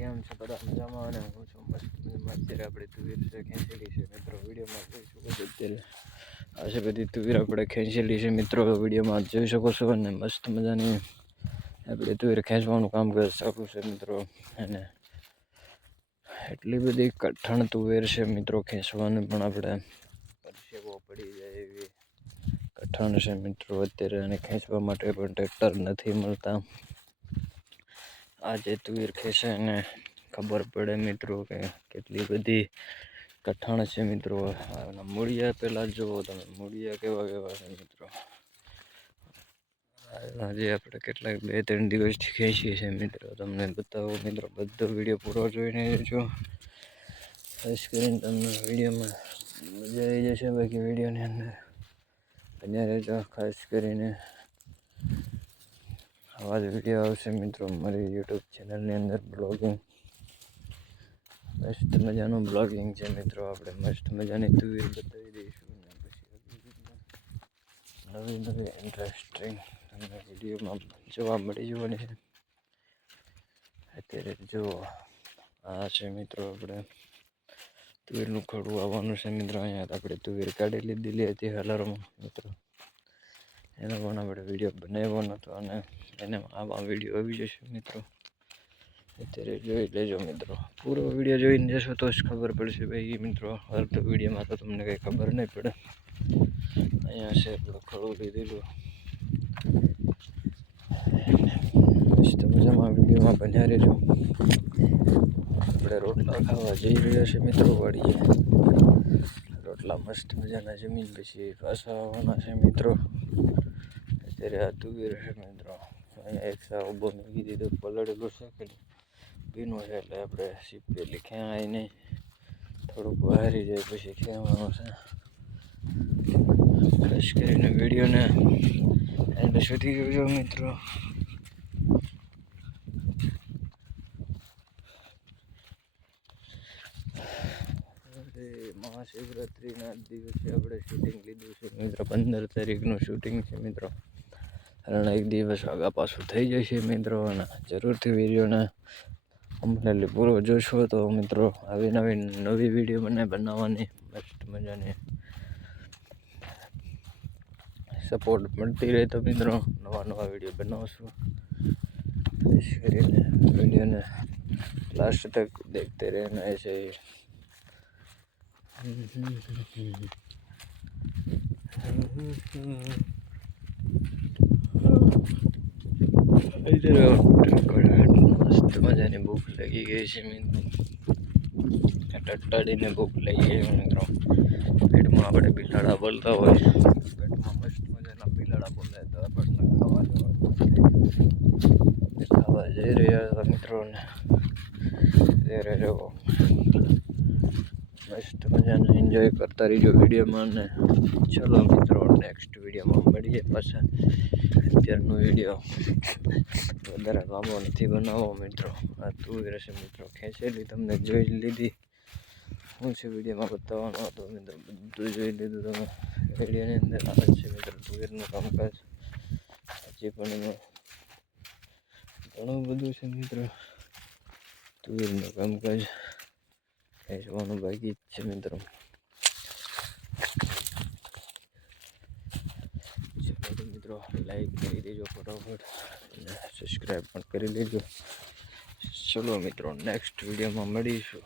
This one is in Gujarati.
કેમ છે બધા મજામાં? અને હું છું મસ્ત મજામાં. અત્યારે આપણે તુવેર છે ખેંચેલી છે મિત્રો, વિડીયોમાં જોઈ શકો છો. અત્યારે આ છે બધી તુવેર આપણે ખેંચેલી છે મિત્રો, વિડીયોમાં જોઈ શકો છો. અને મસ્ત મજાની આપણે તુવેર ખેંચવાનું કામ ચાલુ છે મિત્રો. અને એટલી બધી કઠણ તુવેર છે મિત્રો, ખેંચવાનું પણ આપણે પરસેવો પડી જાય એવી કઠણ છે મિત્રો. અત્યારે એને ખેંચવા માટે પણ ટ્રેક્ટર નથી મળતા. આજે તુવેર ખેંચે અને ખબર પડે મિત્રો કે કેટલી બધી કઠણ છે મિત્રો. મૂળિયા પહેલાં જુઓ તમે, મૂળિયા કેવા કેવા છે મિત્રો. આજે આપણે કેટલાક 2-3 દિવસથી ખેંચીએ છીએ મિત્રો, તમને બતાવો મિત્રો. બધો વિડીયો પૂરો જોઈને જો, ખાસ કરીને તમને વિડીયોમાં મજા આવી જશે. બાકી વિડીયોની અંદર બન્યા રહેજો. ખાસ કરીને આવા જ વિડીયો આવશે મિત્રો મારી યુટ્યુબ ચેનલની અંદર. બ્લોગિંગ, મસ્ત મજાનું બ્લોગિંગ છે મિત્રો. આપણે મસ્ત મજાની તુવેર બતાવી દઈશું. અને પછી નવી નવી ઇન્ટરેસ્ટિંગ તમને વિડીયોમાં જોવા મળી જવાની છે. અત્યારે જુઓ, આ છે મિત્રો આપણે તુવેરનું ખડું આવવાનું છે મિત્રો. અહીંયા આપણે તુવેર કાઢી લીધેલી હતી હલરમાં મિત્રો, એનો પણ આપણે વિડીયો બનાવ્યો નહોતો. અને એને આવા વિડીયો આવી જશે મિત્રો. અત્યારે જોઈ લેજો મિત્રો, પૂરો વિડીયો જોઈને જશો તો જ ખબર પડશે ભાઈ મિત્રો. અડધો વિડીયોમાં તો તમને કંઈ ખબર નહીં પડે. અહીંયા છે આપણું ખડું લીધેલું. મસ્ત મજામાં વિડીયોમાં બન્યા રહેજો. આપણે રોટલા ખાવા જઈ રહ્યા છે મિત્રો વાડીએ. રોટલા મસ્ત મજાના જમીન પછી પાછા આવવાના છે મિત્રો. અત્યારે આ તુવેર છે મિત્રો. અહીંયા એક સા ઉભો મૂકી દીધો, પલળેલું છે કે ભીનું છે એટલે આપણે સીપેલી ખેંચાય નહીં. થોડુંક વારી જાય પછી ખેંચવાનું છે. ખાસ કરીને વિડીયોને એન્ડ સુધી જોજો મિત્રો. મહાશિવરાત્રિના દિવસે આપણે શૂટિંગ લીધું છે મિત્રો. 15 તારીખનું શૂટિંગ છે મિત્રો. કારણ એક દિવસ આગા પાછું થઈ જશે મિત્રો. અને જરૂરથી વિડીયોને કમ્પ્લીટલી પૂરો જોશો તો મિત્રો આવી નવી વિડીયો મને બનાવવાની મસ્ત મજાની સપોર્ટ મળતી રહે તો મિત્રો નવા વિડીયો બનાવશું. ખાસ કરીને વિડીયોને લાસ્ટ તક દેખતે રહેના ऐसे ही. મસ્ત મજાની ભૂખ લાગી ગઈ છે મિત્રો. ટટ્ટાડીને ભૂખ લાગી ગઈ મિત્રો. પેટમાં આપણે બિલાડા બોલતા હોય, પેટમાં મસ્ત મજાના બિલાડા બોલે તો આપણને ખાવા જઈ રહ્યા હતા મિત્રોને. ત્યારે જો મસ્ત મજાનું એન્જોય કરતા રહીજો વિડીયોમાં. ને ચલો મિત્રો, નેક્સ્ટ વિડીયોમાં મળીએ પાછા. અત્યારનો વિડીયો વધારે લાંબો નથી બનાવવો મિત્રો. આ તુવેર છે મિત્રો ખેંચેલી, તમને જોઈ લીધી. હું છે વિડીયોમાં બતાવવાનો હતો મિત્રો, બધું જોઈ લીધું તમે. વિડીયોની અંદર આવે છે મિત્રો તુવેરનું કામકાજ. હજી પણ એમાં ઘણું બધું છે મિત્રો. તુવેરનું કામકાજ ખેંચવાનું બાકી જ છે મિત્રો. ચલો મિત્રો, લાઈક કરી દેજો ફટાફટ અને સબસ્ક્રાઈબ પણ કરી લેજો. ચલો મિત્રો, નેક્સ્ટ વિડીયોમાં મળીશું.